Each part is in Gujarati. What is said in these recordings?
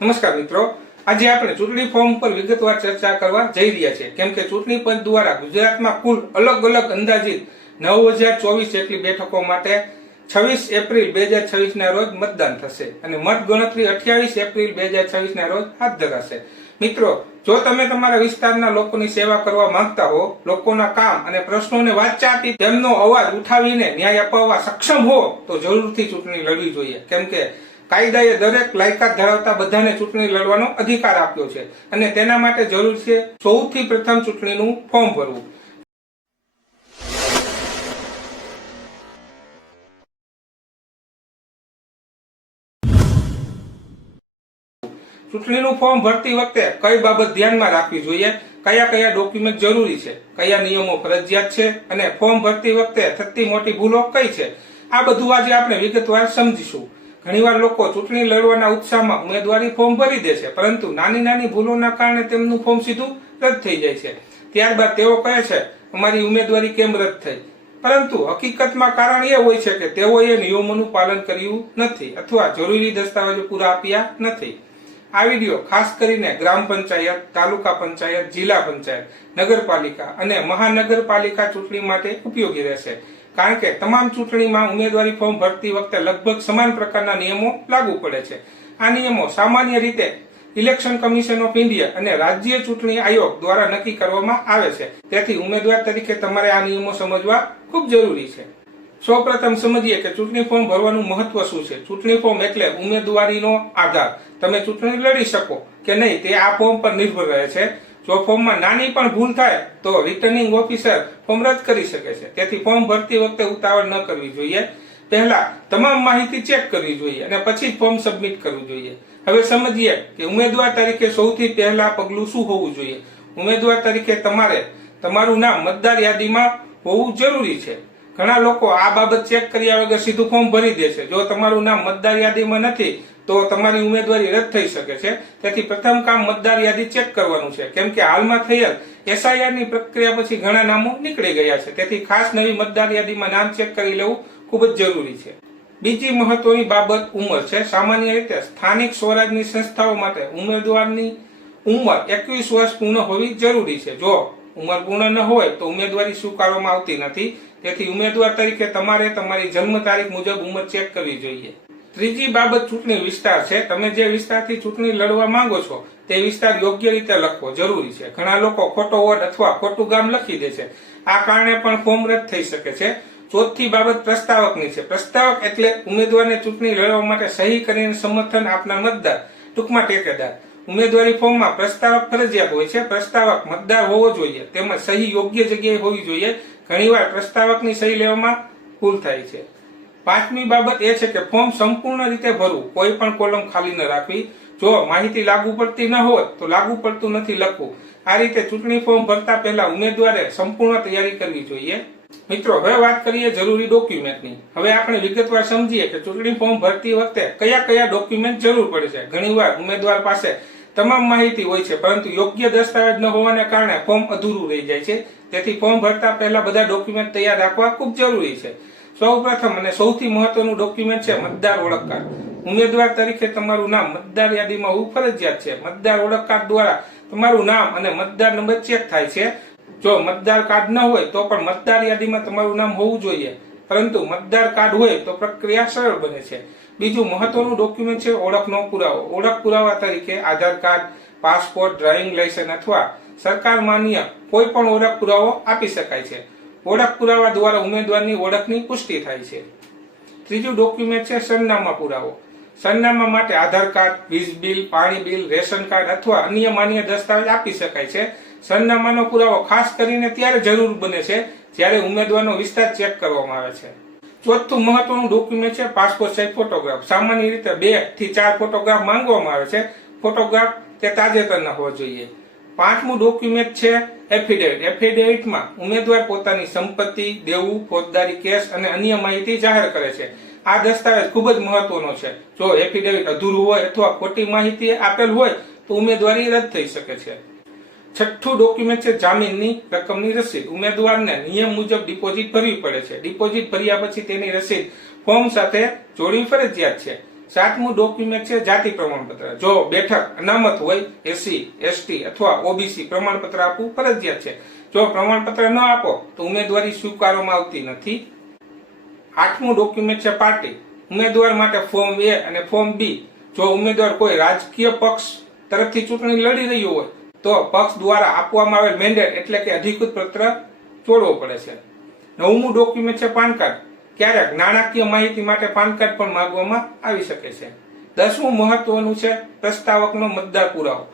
નમસ્કાર મિત્રો, આજે આપણે ચૂંટણી ફોર્મ પર વિગતવાર ચર્ચા કરવા જઈ રહ્યા છીએ. કેમ કે ચૂંટણી પંચ દ્વારા ગુજરાતમાં કુલ અલગ અલગ અંદાજિત 9024 જેટલી બેઠકો માટે 26 એપ્રિલ 2026 ના રોજ મતદાન થશે અને મતગણતરી 28 એપ્રિલ 2026 ના રોજ હાથ ધરાશે. મિત્રો, જો તમે તમારા વિસ્તારના લોકોની સેવા કરવા માંગતા હો, લોકોના કામ અને પ્રશ્નોને વાચા આપી તેમનો અવાજ ઉઠાવીને ન્યાય અપાવવા સક્ષમ હો, તો જરૂરથી ચૂંટણી લડવી જોઈએ. કેમ કે કાયદાએ દરેક લાયકાત ધરાવતા બધાને ચૂંટણી લડવાનો અધિકાર આપ્યો છે અને તેના માટે જરૂર છે સૌથી પ્રથમ ચૂંટણીનું ફોર્મ ભરવું. ચૂંટણીનું ફોર્મ ભરતી વખતે કઈ બાબત ધ્યાનમાં રાખવી જોઈએ, કયા કયા ડોક્યુમેન્ટ જરૂરી છે, કયા નિયમો ફરજિયાત છે અને ફોર્મ ભરતી વખતે થતી મોટી ભૂલો કઈ છે, આ બધું આજે આપણે વિગતવાર સમજીશું. ઘણીવાર લોકો ચૂંટણી લડવાના ઉત્સાહમાં ઉમેદવારી ફોર્મ ભરી દે છે, પરંતુ નાની નાની ભૂલોના કારણે તેમનું ફોર્મ સીધું રદ થઈ જાય છે. ત્યારબાદ તેઓ કહે છે અમારી ઉમેદવારી કેમ રદ થઈ, પરંતુ હકીકતમાં કારણ એ હોય છે કે તેઓએ નિયમોનું પાલન કર્યું નથી અથવા જરૂરી દસ્તાવેજો પૂરા આપ્યા નથી. આ વિડીયો ખાસ કરીને ગ્રામ પંચાયત, તાલુકા પંચાયત, જિલ્લા પંચાયત, નગરપાલિકા અને મહાનગરપાલિકા ચૂંટણી માટે ઉપયોગી રહેશે. કારણ કે તમામ ચૂંટણીમાં ઉમેદવારી ફોર્મ ભરતી વખતે લગભગ સમાન પ્રકારના નિયમો લાગુ પડે છે. આ નિયમો સામાન્ય રીતે ઇલેક્શન કમિશન ઓફ ઇન્ડિયા અને રાજ્ય ચૂંટણી આયોગ દ્વારા નક્કી કરવામાં આવે છે. તેથી ઉમેદવાર તરીકે તમારે આ નિયમો સમજવા ખૂબ જરૂરી છે. સૌપ્રથમ સમજીએ કે ચૂંટણી ફોર્મ ભરવાનું મહત્વ શું છે. ચૂંટણી ફોર્મ એટલે ઉમેદવારીનો આધાર. તમે ચૂંટણી લડી શકો કે નહીં તે આ ફોર્મ પર નિર્ભર રહે છે. જો ફોર્મમાં નાની પણ ભૂલ થાય તો રિટર્નિંગ ઓફિસર ફોર્મ રદ કરી શકે છે. તેથી ફોર્મ ભરતી વખતે ઉતાવળ ન કરવી જોઈએ. પહેલા તમામ માહિતી ચેક કરવી જોઈએ અને પછી જ ફોર્મ સબમિટ કરવું જોઈએ. હવે સમજીએ કે ઉમેદવાર તરીકે સૌથી પહેલા પગલું શું હોવું જોઈએ. ઉમેદવાર તરીકે તમારે તમારું નામ મતદાર યાદીમાં હોવું જરૂરી છે. ઘણા લોકો આ બાબત ચેક કર્યા વગર સીધું ફોર્મ ભરી દે છે. જો તમારું નામ મતદાર યાદીમાં નથી તો તમારી ઉમેદવારી રદ થઈ શકે છે. તેથી પ્રથમ કામ મતદાર યાદી ચેક કરવાનું છે. કેમ કે હાલમાં થયેલ SIR ની પ્રક્રિયા પછી ઘણા નામો નીકળી ગયા છે. તેથી ખાસ નવી મતદાર યાદીમાં નામ ચેક કરી લેવું ખૂબ જ જરૂરી છે. બીજી મહત્વની બાબત ઉંમર છે. સામાન્ય રીતે સ્થાનિક સ્વરાજની સંસ્થાઓ માટે ઉમેદવારની ઉંમર 21 વર્ષ પૂર્ણ હોવી જરૂરી છે. જો ઉંમર પૂર્ણ ન હોય તો ઉમેદવારી સ્વીકારવામાં આવતી નથી. તેથી ઉમેદવાર તરીકે તમારે તમારી જન્મ તારીખ મુજબ ઉંમર ચેક કરવી જોઈએ. ત્રીજી બાબત ચૂંટણી વિસ્તાર છે. તમે જે વિસ્તારથી ચૂંટણી લડવા માંગો છો તે વિસ્તાર યોગ્ય રીતે લખવો જરૂરી છે. ઘણા લોકો ખોટો વોર્ડ અથવા ખોટું ગામ લખી દે છે. આ કારણે પણ ફોર્મ રદ થઈ શકે છે. ચોથી બાબત પ્રસ્તાવકની છે. પ્રસ્તાવક એટલે ઉમેદવારને ચૂંટણી લડવા માટે સહી કરીને સમર્થન આપનાર મતદાર, ટૂંકમાં ટેકેદાર. ઉમેદવારી ફોર્મમાં પ્રસ્તાવક ફરજિયાત હોય છે. પ્રસ્તાવક મતદાર હોવો જોઈએ તેમજ સહી યોગ્ય જગ્યાએ હોવી જોઈએ. ઘણીવાર પ્રસ્તાવકની સહી લેવામાં ભૂલ થાય છે. પાંચમી બાબત એ છે કે ફોર્મ સંપૂર્ણ રીતે ભરવું. કોઈ પણ કોલમ ખાલી ન રાખવી. જો માહિતી લાગુ પડતી ન હોય તો લાગુ પડતું નથી લખવું. આ રીતે ચૂંટણી ફોર્મ ભરતા પહેલા ઉમેદવારે સંપૂર્ણ તૈયારી કરવી જોઈએ. મિત્રો, હવે વાત કરીએ જરૂરી ડોક્યુમેન્ટની. હવે આપણે વિગતવાર સમજીએ કે ચૂંટણી ફોર્મ ભરતી વખતે કયા કયા ડોક્યુમેન્ટ જરૂર પડે છે. ઘણીવાર ઉમેદવાર પાસે તમામ માહિતી હોય છે, પરંતુ યોગ્ય દસ્તાવેજ ન હોવાને કારણે ફોર્મ અધૂરું રહી જાય છે. તેથી ફોર્મ ભરતા પહેલા બધા ડોક્યુમેન્ટ તૈયાર રાખવા ખૂબ જરૂરી છે. સૌપ્રથમ અને સૌથી મહત્વનું ડોક્યુમેન્ટ છે મતદાર ઓળખ કાર્ડ. ઉમેદવાર તરીકે તમારું નામ મતદાર યાદીમાં હોવું ફરજિયાત છે. મતદાર ઓળખ કાર્ડ દ્વારા તમારું નામ અને મતદાર નંબર ચેક થાય છે. જો મતદાર કાર્ડ ન હોય તો પણ મતદાર યાદીમાં તમારું નામ હોવું જોઈએ, પરંતુ મતદાર કાર્ડ હોય તો પ્રક્રિયા સરળ બને છે. બીજું મહત્વનું ડોક્યુમેન્ટ છે ઓળખનો પુરાવો. ઓળખ પુરાવા તરીકે આધાર કાર્ડ, પાસપોર્ટ, ડ્રાઇવિંગ લાયસન્સ અથવા સરકાર માન્ય કોઈ પણ ઓળખ પુરાવો આપી શકાય છે. ઓળખ પુરાવા દ્વારા ઉમેદવારની ઓળખની પુષ્ટિ થાય છે. ત્રીજું ડોક્યુમેન્ટ છે સરનામા પુરાવો. સરનામા માટે આધાર કાર્ડ, વીજ બિલ, પાણી બિલ, રેશન કાર્ડ અથવા અન્ય માન્ય દસ્તાવેજ આપી શકાય છે. સરનામાનો પુરાવો ખાસ કરીને ત્યારે જરૂર બને છે જ્યારે ઉમેદવારનો વિસ્તાર ચેક કરવામાં આવે છે. ચોથું મહત્વનું ડોક્યુમેન્ટ છે પાસપોર્ટ સાઇઝ ફોટોગ્રાફ. સામાન્ય રીતે 2 થી 4 ફોટોગ્રાફ માંગવામાં આવે છે. ફોટોગ્રાફ તે તાજેતરના હોવા જોઈએ. પાંચમું ડોક્યુમેન્ટ છે એફિડેવિટ. એફિડેવિટમાં ઉમેદવાર પોતાની સંપત્તિ, દેવું, ફોજદારી કેસ અને અન્ય માહિતી જાહેર કરે છે. આ દસ્તાવેજ ખૂબ જ મહત્વનો છે. જો એફિડેવિટ અધૂરું હોય અથવા ખોટી માહિતી આપેલ હોય તો ઉમેદવારી રદ થઈ શકે છે. છઠ્ઠું ડોક્યુમેન્ટ છે જામીનની રકમની રસીદ. ઉમેદવારને નિયમ મુજબ ડિપોઝિટ ભરવી પડે છે. ડિપોઝિટ ભર્યા પછી તેની રસીદ ફોર્મ સાથે જોડવી ફરજિયાત છે. સાતમું ડોક્યુમેન્ટ છે જાતિ પ્રમાણપત્ર. જો બેઠક અનામત હોય, એસસી, એસટી અથવા ઓબીસી પ્રમાણપત્ર આપવું ફરજિયાત છે. જો પ્રમાણપત્ર ન આપો તો ઉમેદવારી સ્વીકારવામાં આવતી નથી. આઠમું ડોક્યુમેન્ટ છે પાર્ટી. ઉમેદવાર માટે ફોર્મ એ અને ફોર્મ બી. જો ઉમેદવાર કોઈ રાજકીય પક્ષ તરફથી ચૂંટણી લડી રહ્યો હોય તો પક્ષ દ્વારા આપવામાં આવેલ મેન્ડેટ એટલે કે અધિકૃત પત્ર જોડવો પડે છે. નવમું ડોક્યુમેન્ટ છે પાન કાર્ડ. ક્યારેક નાણાકીય માહિતી માટે પાન કાર્ડ પણ માંગવામાં આવી શકે છે. 10મું મહત્વનું છે પ્રસ્તાવકનો મતદાર પુરાવો.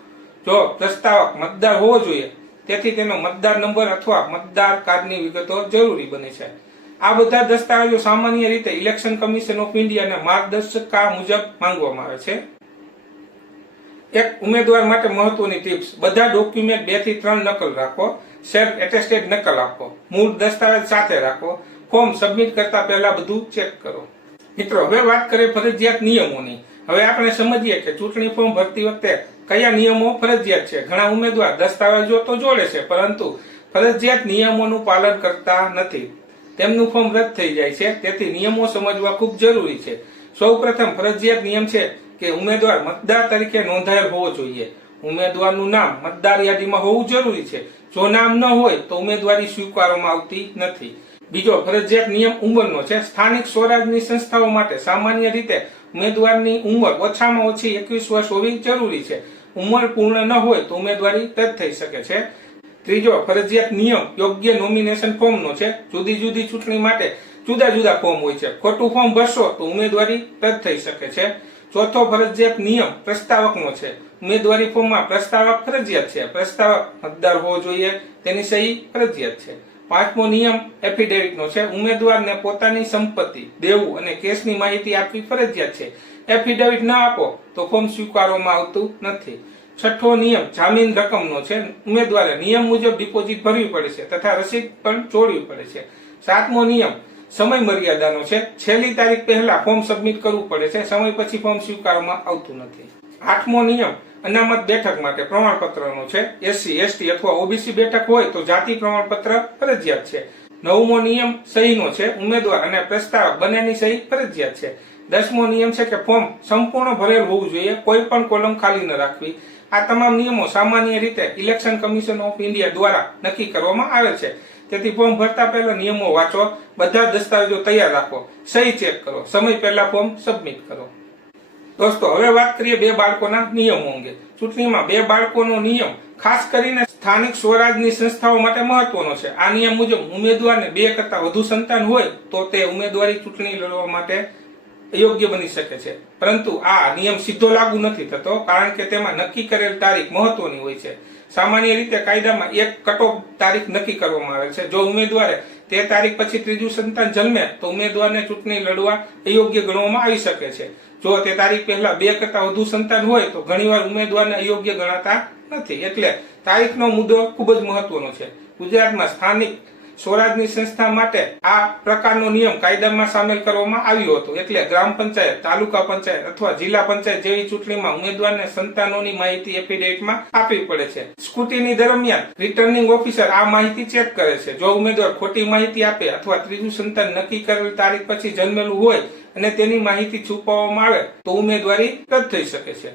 જો પ્રસ્તાવક મતદાર હોવો જોઈએ તેથી તેનો મતદાર નંબર અથવા મતદાર કાર્ડની વિગતો જરૂરી બને છે. આ બધા દસ્તાવેજો સામાન્ય રીતે ઇલેક્શન કમિશન ઓફ ઇન્ડિયાના માર્ગદર્શિકા મુજબ માંગવામાં આવે છે. એક ઉમેદવાર માટે મહત્વની ટિપ્સ: બધા ડોક્યુમેન્ટ 2 થી 3 નકલ રાખો. સેલ્ફ એટેસ્ટેડ નકલ આપો. મૂળ દસ્તાવેજ સાથે રાખો. ફોર્મ સબમિટ કરતા પહેલા બધું ચેક કરો. મિત્રો, હવે વાત કરીએ ફરજિયાત નિયમોની. હવે આપણે સમજીએ કે ચૂંટણી ફોર્મ ભરતી વખતે કયા નિયમો ફરજિયાત છે. ઘણા ઉમેદવાર દસ્તાવેજો તો જોડે છે પરંતુ ફરજિયાત નિયમોનું પાલન કરતા નથી. તેમનું ફોર્મ રદ થઈ જાય છે. તેથી નિયમો સમજવા ખૂબ જરૂરી છે. સૌપ્રથમ ફરજિયાત નિયમ છે કે ઉમેદવાર મતદાર તરીકે નોંધાયેલ હોવો જોઈએ. ઉમેદવારનું નામ મતદાર યાદીમાં હોવું જરૂરી છે. જો નામ ન હોય તો ઉમેદવારી સ્વીકારવામાં આવતી નથી. બીજો ફરજિયાત નિયમ ઉંમરનો છે. સ્થાનિક સ્વરાજની સંસ્થાઓ માટે સામાન્ય રીતે ઉમેદવારની ઉંમર ઓછામાં ઓછી 21 વર્ષ હોવી જરૂરી છે. ઉંમર પૂર્ણ ન હોય તો ઉમેદવારી રદ થઈ શકે છે. ત્રીજો ફરજિયાત નિયમ યોગ્ય નોમિનેશન ફોર્મનો છે. જુદી જુદી ચૂંટણી માટે જુદા જુદા ફોર્મ હોય છે. ખોટું ફોર્મ ભરશો તો ઉમેદવારી રદ થઈ શકે છે. ચોથો ફરજિયાત નિયમ પ્રસ્તાવકનો છે. ઉમેદવારી ફોર્મમાં પ્રસ્તાવક ફરજિયાત છે. પ્રસ્તાવક મતદાર હોવો જોઈએ. તેની સહી ફરજિયાત છે. પાંચમો નિયમ એફિડેવિટનો છે. ઉમેદવારને પોતાની સંપત્તિ, દેવું અને કેસની માહિતી આપવી ફરજિયાત છે. એફિડેવિટ ન આપો તો ફોર્મ સ્વીકારવામાં આવતું નથી. છઠ્ઠો નિયમ જામીન રકમનો છે. ઉમેદવારે નિયમ મુજબ ડિપોઝિટ ભરવી પડે છે તથા રસીદ પણ જોડવી પડે છે. સાતમો નિયમ સમય મર્યાદાનો છે. છેલ્લી તારીખ પહેલા ફોર્મ સબમિટ કરવું પડે છે. સમય પછી ફોર્મ સ્વીકારવામાં આવતું નથી. આઠમો નિયમ અનામત બેઠક માટે પ્રમાણપત્રનો છે. એસસી, એસટી અથવા ઓબીસી બેઠક હોય તો જાતિ પ્રમાણપત્ર ફરજિયાત છે. નવમો નિયમ સહીનો છે. ઉમેદવાર અને પ્રસ્તાવક બંનેની સહી ફરજિયાત છે. 10મો નિયમ છે કે ફોર્મ સંપૂર્ણ ભરેલ હોવું જોઈએ. કોઈ પણ કોલમ ખાલી ન રાખવી. આ તમામ નિયમો સામાન્ય રીતે ઇલેક્શન કમિશન ઓફ ઇન્ડિયા દ્વારા નક્કી કરવામાં આવે છે. તેથી ફોર્મ ભરતા પહેલા નિયમો વાંચો. બધા દસ્તાવેજો તૈયાર રાખો. સહી ચેક કરો. સમય પહેલા ફોર્મ સબમિટ કરો. દોસ્તો, હવે વાત કરીએ 2 બાળકોના નિયમો અંગે. ચૂંટણીમાં 2 બાળકોનો નિયમ ખાસ કરીને સ્થાનિક સ્વરાજની સંસ્થાઓ માટે મહત્વનો છે. આ નિયમ મુજબ ઉમેદવારને 2 કરતા વધુ સંતાન હોય તો તે ઉમેદવારી ચૂંટણી લડવા માટે યોગ્ય બની શકે છે. પરંતુ આ નિયમ સીધો લાગુ નથી થતો કારણ કે તેમાં નક્કી કરેલ તારીખ મહત્વની હોય છે. સામાન્ય રીતે કાયદામાં એક કટઓફ તારીખ નક્કી કરવામાં આવે છે. જો ઉમેદવારે તે તારીખ પછી ત્રીજું સંતાન જન્મે તો ઉમેદવારને ચૂંટણી લડવા અયોગ્ય ગણવામાં આવી શકે છે. જો તે તારીખ પહેલા 2 કરતા વધુ સંતાન હોય તો ઘણીવાર ઉમેદવારને અયોગ્ય ગણાતા નથી. એટલે તારીખનો મુદ્દો ખૂબ જ મહત્વનો છે. ગુજરાતમાં સ્થાનિક સ્વરાજની સંસ્થા માટે આ પ્રકારનો નિયમ કાયદામાં સામેલ કરવામાં આવ્યો હતો. એટલે ગ્રામ પંચાયત, તાલુકા પંચાયત અથવા જિલ્લા પંચાયત જેવી ચૂંટણીમાં ઉમેદવારને સંતાનોની માહિતી એફિડેવિટમાં આપવી પડે છે. સ્ક્રુટિની દરમિયાન રિટર્નિંગ ઓફિસર આ માહિતી ચેક કરે છે. જો ઉમેદવાર ખોટી માહિતી આપે અથવા ત્રીજું સંતાન નક્કી કરેલ તારીખ પછી જન્મેલું હોય અને તેની માહિતી છુપાવવામાં આવે તો ઉમેદવારી રદ થઈ શકે છે.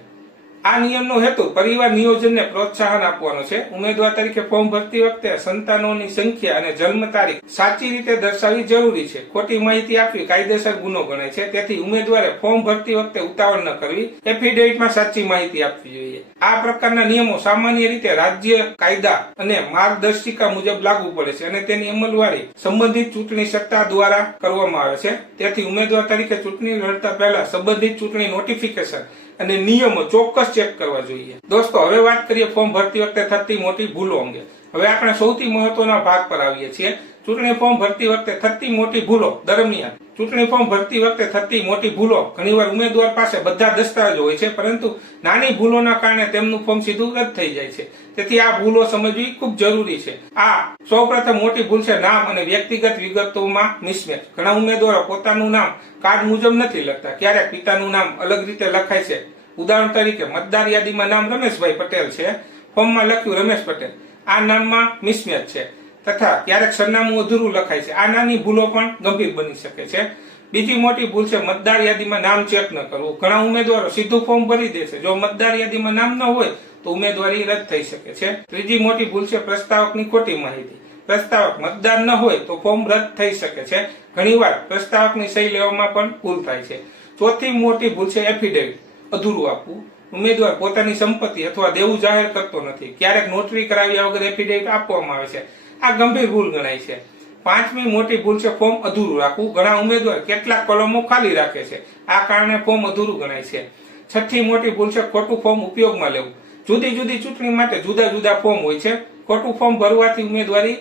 આ નિયમનો હેતુ પરિવાર નિયોજનને પ્રોત્સાહન આપવાનો છે. ઉમેદવાર તરીકે ફોર્મ ભરતી વખતે સંતાનોની સંખ્યા અને જન્મ તારીખ સાચી રીતે દર્શાવવી જરૂરી છે. ખોટી માહિતી આપવી કાયદેસર ગુનો ગણાય છે. તેથી ઉમેદવારે ફોર્મ ભરતી વખતે ઉતાવળ ન કરવી. એફિડેવિટમાં સાચી માહિતી આપવી જોઈએ. આ પ્રકારના નિયમો સામાન્ય રીતે રાજ્ય કાયદા અને માર્ગદર્શિકા મુજબ લાગુ પડે છે અને તેની અમલવારી સંબંધિત ચૂંટણી સત્તા દ્વારા કરવામાં આવે છે. તેથી ઉમેદવાર તરીકે ચૂંટણી લડતા પહેલા સંબંધિત ચૂંટણી નોટિફિકેશન અને નિયમો ચોક્કસ ચેક કરવા જોઈએ. દોસ્તો, હવે વાત કરીએ ફોર્મ ભરતી વખતે થતી મોટી ભૂલો અંગે. હવે આપણે સૌથી મહત્વના ભાગ પર આવીએ છીએ. ચૂંટણી ફોર્મ ભરતી વખતે થતી મોટી ભૂલો દરમિયાન ચૂંટણી ફોર્મ ભરતી વખતે થતી મોટી ભૂલો ઘણીવાર ઉમેદવાર પાસે બધા દસ્તાવેજો હોય છે પરંતુ નાની ભૂલોના કારણે તેમનું ફોર્મ સીધું રદ થઈ જાય છે. તેથી આ ભૂલો સમજવી ખૂબ જરૂરી છે. આ સૌપ્રથમ મોટી ભૂલ છે નામ અને વ્યક્તિગત વિગતોમાં મિસમેચ. ઘણા ઉમેદવારો પોતાનું નામ કાર્ડ મુજબ નથી લખતા. ક્યારેક પિતાનું નામ અલગ રીતે લખાય છે. ઉદાહરણ તરીકે મતદાર યાદીમાં નામ રમેશભાઈ પટેલ છે, ફોર્મમાં લખ્યું રમેશ પટેલ. આ નામમાં મિસમેચ છે તથા ક્યારેક સરનામું અધૂરું લખાય છે. આ નાની ભૂલો પણ ગંભીર બની શકે છે. બીજી મોટી ભૂલ છે મતદાર યાદીમાં નામ ચેક ન કરવું. ઘણા ઉમેદવારો સીધું ફોર્મ ભરી દે છે. જો મતદાર યાદીમાં નામ ન હોય તો ઉમેદવારી રદ થઈ શકે છે. ત્રીજી મોટી ભૂલ છે પ્રસ્તાવકની ખોટી માહિતી. પ્રસ્તાવક મતદાર ન હોય તો ફોર્મ રદ થઈ શકે છે. ઘણીવાર પ્રસ્તાવકની સહી લેવામાં પણ ભૂલ થાય છે. ચોથી મોટી ભૂલ છે એફિડેવિટ અધૂરું આપવું. ઉમેદવાર પોતાની સંપત્તિ અથવા દેવું જાહેર કરતો નથી. ક્યારેક નોટરી કરાવ્યા વગર એફિડેવિટ આપવામાં આવે છે. આ ગંભીર ભૂલ ગણાય છે. પાંચમી મોટી ભૂલ છે ફોર્મ અધૂરું રાખવું. ઘણા ઉમેદવાર કેટલાક કોલમો ખાલી રાખે છે. આ કારણે ફોર્મ અધૂરું ગણાય છે. છઠ્ઠી મોટી ભૂલ છે ખોટું ફોર્મ ઉપયોગમાં લેવું. જુદી જુદી ચૂંટણી માટે જુદા જુદા ફોર્મ હોય છે. ખોટું ફોર્મ ભરવાથી ઉમેદવારી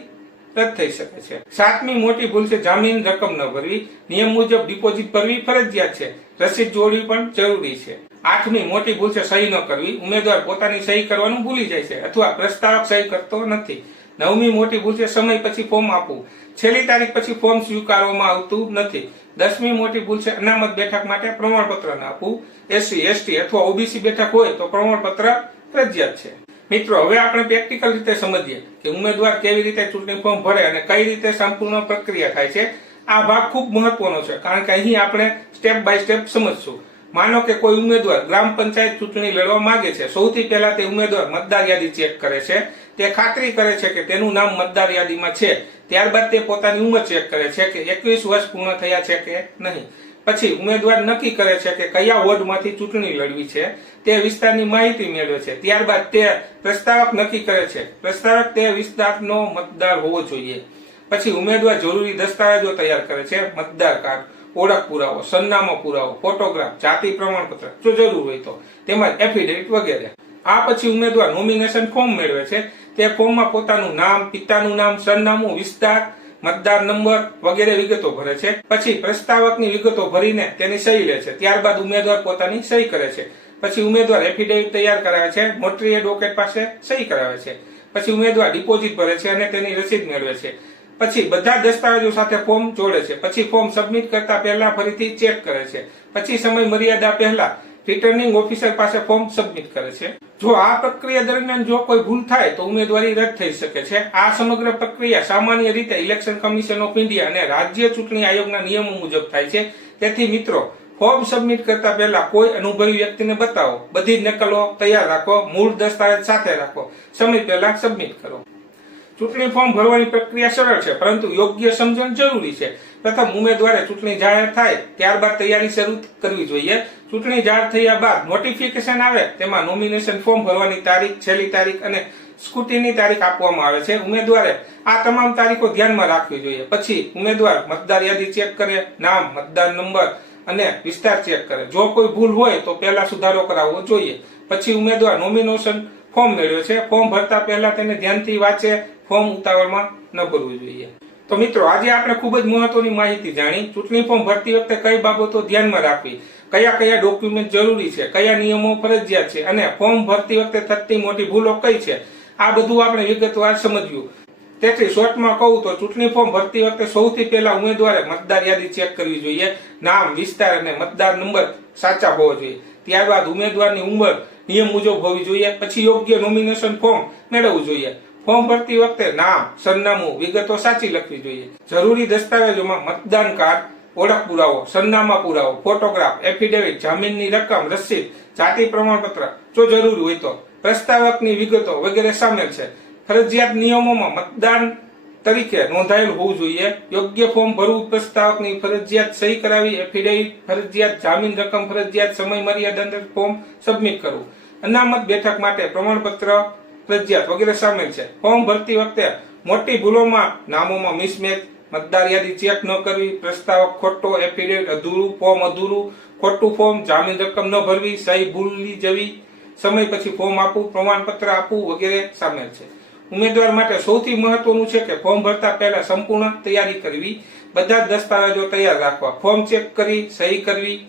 રદ થઈ શકે છે. સાતમી મોટી ભૂલ છે જામીન રકમ ન ભરવી. નિયમ મુજબ ડિપોઝિટ ભરવી ફરજિયાત છે. રસીદ જોડવી પણ જરૂરી છે. આઠમી મોટી ભૂલ છે સહી ન કરવી. ઉમેદવાર પોતાની સહી કરવાનું ભૂલી જાય છે અથવા પ્રસ્તાવક સહી કરતો નથી. નવમી મોટી ભૂલ છે સમય પછી ફોર્મ આપવું. છેલ્લી તારીખ પછી ફોર્મ સ્વીકારવામાં આવતું નથી. દસમી મોટી ભૂલ છે અનામત બેઠક માટે પ્રમાણપત્ર ન આપવું. એસસી એસટી અથવા ઓબીસી બેઠક હોય તો પ્રમાણપત્ર ફરજિયાત છે. મિત્રો, હવે આપણે પ્રેક્ટિકલ રીતે સમજીએ કે ઉમેદવાર કેવી રીતે ચૂંટણી ફોર્મ ભરે અને કઈ રીતે સંપૂર્ણ પ્રક્રિયા થાય છે. આ ભાગ ખૂબ મહત્વનો છે કારણ કે અહીં આપણે સ્ટેપ બાય સ્ટેપ સમજશું. માનો કે કોઈ ઉમેદવાર ગ્રામ પંચાયત ચૂંટણી લડવા માંગે છે. સૌથી પહેલા તે ઉમેદવાર મતદાર યાદી ચેક કરે છે. તે ખાતરી કરે છે કે તેનું નામ મતદાર યાદીમાં છે. ત્યારબાદ તે પોતાની ઉંમર ચેક કરે છે કે 21 વર્ષ પૂર્ણ થયા છે કે નહીં. પછી ઉમેદવાર નક્કી કરે છે કે કયા વોર્ડમાંથી ચૂંટણી લડવી છે. તે વિસ્તારની માહિતી મેળવે છે. ત્યારબાદ તે પ્રસ્તાવક નક્કી કરે છે. પ્રસ્તાવક તે વિસ્તારનો મતદાર હોવો જોઈએ. પછી ઉમેદવાર જરૂરી દસ્તાવેજો તૈયાર કરે છે. મતદાર કાર્ડ, ઓળખ પુરાવો, સરનામા પુરાવો, ફોટોગ્રાફ, જાતિ પ્રમાણપત્ર જો જરૂર હોય તો, તેમજ એફિડેવિટ વગેરે. આ પછી ઉમેદવાર નોમિનેશન ફોર્મ મેળવે છે. તે ફોર્મમાં પોતાનું નામ, પિતાનું નામ, સરનામું, વિસ્તાર, મતદાર નંબર વગેરે વિગતો ભરે છે. પછી પ્રસ્તાવકની વિગતો ભરીને તેની સહી લે છે. ત્યારબાદ ઉમેદવાર પોતાની સહી કરે છે. પછી ઉમેદવાર એફિડેવિટ તૈયાર કરાવે છે. નોટરી એડવોકેટ પાસે સહી કરાવે છે. પછી ઉમેદવાર ડિપોઝિટ ભરે છે અને તેની રસીદ મેળવે છે. પછી બધા દસ્તાવેજો સાથે ફોર્મ જોડે છે. પછી ફોર્મ સબમિટ કરતા પહેલા ફરીથી ચેક કરે છે. પછી સમય મર્યાદા પહેલા રિટર્નિંગ ઓફિસર પાસે ફોર્મ સબમિટ કરે છે. જો આ પ્રક્રિયા દરમિયાન જો કોઈ ભૂલ થાય તો ઉમેદવારી રદ થઈ શકે છે. આ સમગ્ર પ્રક્રિયા સામાન્ય રીતે ઇલેક્શન કમિશન ઓફ ઇન્ડિયા અને રાજ્ય ચૂંટણી આયોગના નિયમો મુજબ થાય છે. તેથી મિત્રો, ફોર્મ સબમિટ કરતા પહેલા કોઈ અનુભવી વ્યક્તિને બતાવો. બધી જ નકલો તૈયાર રાખો. મૂળ દસ્તાવેજ સાથે રાખો. સમય પહેલા સબમિટ કરો. ચૂંટણી ફોર્મ ભરવાની પ્રક્રિયા સરળ છે પરંતુ યોગ્ય સમજણ જરૂરી છે. પ્રથમ ઉમેદવારે ચૂંટણી જાહેર થાય ત્યારબાદ તૈયારી શરૂ કરવી જોઈએ. ચૂંટણી જાહેર થયા બાદ નોટિફિકેશન આવે તેમાં નોમિનેશન ફોર્મ ભરવાની તારીખ, છેલ્લી તારીખ અને સ્કૂટીની તારીખ આપવામાં આવે છે. ઉમેદવારે આ તમામ તારીખો ધ્યાનમાં રાખવી જોઈએ. પછી ઉમેદવાર મતદાર યાદી ચેક કરે, નામ, મતદાર નંબર અને વિસ્તાર ચેક કરે. જો કોઈ ભૂલ હોય તો પહેલા સુધારો કરાવવો જોઈએ. પછી ઉમેદવાર નોમિનેશન ફોર્મ મેળવે છે. ફોર્મ ભરતા પહેલા તેને ધ્યાનથી વાંચે. ફોર્મ ઉતાવળમાં ન ભરવું જોઈએ. તો મિત્રો, આજે આપણે ખૂબ જ મહત્વની માહિતી જાણી. ચૂંટણી ફોર્મ ભરતી વખતે કઈ બાબતો ધ્યાનમાં રાખવી, કયા કયા ડોક્યુમેન્ટ જરૂરી છે, કયા નિયમો ફરજિયાત છે અને ફોર્મ ભરતી વખતે થતી મોટી ભૂલો કઈ છે, આ બધું આપણે વિગતવાર સમજ્યું. તેથી શોર્ટમાં કહું તો ચૂંટણી ફોર્મ ભરતી વખતે સૌથી પહેલા ઉમેદવારે મતદાર યાદી ચેક કરવી જોઈએ. નામ, વિસ્તાર અને મતદાર નંબર સાચા હોવો જોઈએ. ત્યારબાદ ઉમેદવારની ઉંમર નિયમ મુજબ હોવી જોઈએ. પછી યોગ્ય નોમિનેશન ફોર્મ મેળવવું જોઈએ. ફોર્મ ભરતી વખતે નામ, સરનામું, વિગતો સાચી લખવી જોઈએ. જરૂરી દસ્તાવેજોમાં મતદાન કાર્ડ, ઓળખ પુરાવો, સરનામા પુરાવો, ફોટોગ્રાફ, એફિડેવિટ, જામીનની રકમ, રસીદ, જાતિ પ્રમાણપત્ર જો જરૂરી હોય તો, પ્રસ્તાવકની વિગતો વગેરે સામેલ છે. ફરજિયાત નિયમોમાં મતદાન તરીકે નોંધાયેલ હોવું જોઈએ. યોગ્ય ફોર્મ ભરવું, પ્રસ્તાવકની ફરજિયાત સહી કરાવી, એફિડેવિટ ફરજિયાત, જામીન રકમ ફરજિયાત, સમય મર્યાદા અંદર ફોર્મ સબમિટ કરવું, અનામત બેઠક માટે પ્રમાણપત્ર ફરજિયાત વગેરે સામેલ છે. ફોર્મ ભરતી વખતે મોટી ભૂલોમાં નામોમાં મિસમેચ, મતદાર યાદી ચેક ન કરવી, પ્રસ્તાવક ખોટો, એફિડેવિટ અધૂરું, ફોર્મ અધૂરું, ખોટું ફોર્મ, જામીન રકમ ન ભરવી, સહી ભૂલી જવી, સમય પછી ફોર્મ આપવું, પ્રમાણપત્ર આપવું વગેરે સામેલ છે. ઉમેદવાર માટે સૌથી મહત્વનું છે કે ફોર્મ ભરતા પહેલા સંપૂર્ણ તૈયારી કરવી. બધા જ દસ્તાવેજો તૈયાર રાખવા, ફોર્મ ચેક કરી, સહી કરવી,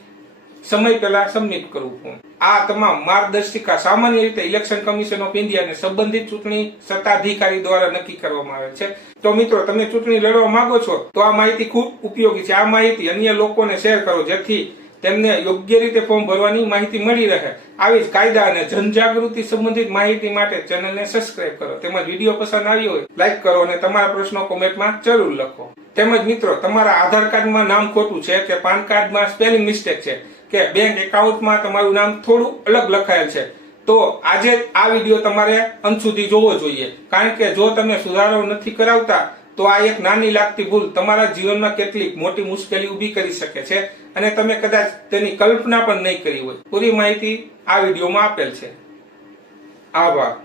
સમય પહેલા સબમિટ કરવું ફોર્મ. આ તમામ માર્ગદર્શિકા સામાન્ય રીતે ઇલેક્શન કમિશન ઓફ ઇન્ડિયા અને સંબંધિત ચૂંટણી સત્તાધિકારી દ્વારા નક્કી કરવામાં આવે છે. તો મિત્રો, તમે ચૂંટણી લડવા માંગો છો તો આ માહિતી ખૂબ ઉપયોગી છે. આ માહિતી અન્ય લોકોને શેર કરો જેથી તેમને યોગ્ય રીતે ફોર્મ ભરવાની માહિતી મળી રહે. આવી જ કાયદા અને જનજાગૃતિ સંબંધિત માહિતી માટે ચેનલને સબસ્ક્રાઇબ કરો. તેમજ વિડીયો પસંદ આવ્યો હોય લાઈક કરો અને તમારા પ્રશ્નો કોમેન્ટમાં જરૂર લખો. તેમજ મિત્રો, તમારા આધાર કાર્ડમાં નામ ખોટું છે કે પાન કાર્ડમાં સ્પેલિંગ મિસ્ટેક છે કે બેંક એકાઉન્ટમાં તમારું નામ થોડું અલગ લખાયેલ છે, તો આજે જ આ વિડીયો તમારે અંત સુધી જોવો જોઈએ. કારણ કે જો તમે સુધારો નથી કરાવતા તો આ એક નાની લાગતી ભૂલ તમારા જીવનમાં કેટલીક મોટી મુશ્કેલી ઊભી કરી શકે છે અને તમે કદાચ તેની કલ્પના પણ નહીં કરી હોય. પૂરી માહિતી આ વિડીયોમાં આપેલ છે. આભાર.